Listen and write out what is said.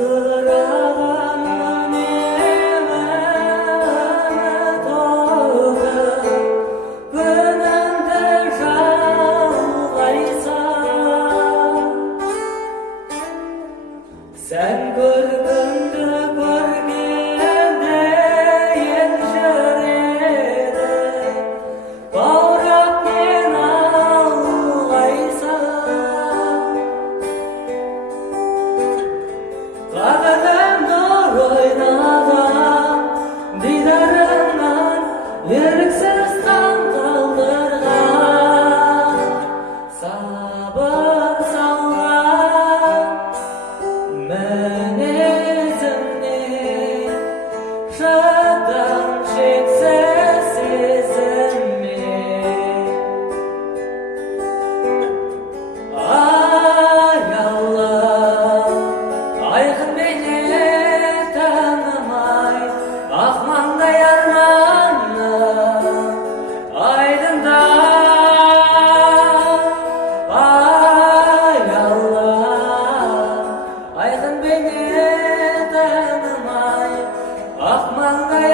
Şarkırağın ememe doğdu, günümde жалғайсам. Sen көргінді көргенде ел жүреді, баурап мен алғайсам. Қадірім нұр ойнаған дидарыңнан еріксіз таң қалдырған, сабыр салған мінезімнен шыдам шексіз сезіммен. Ай Аллам, айқын бейнет танымай, ақ маңдай арманым айдында. Ай Аллам, айқын бейнет танымай, ақ маңдай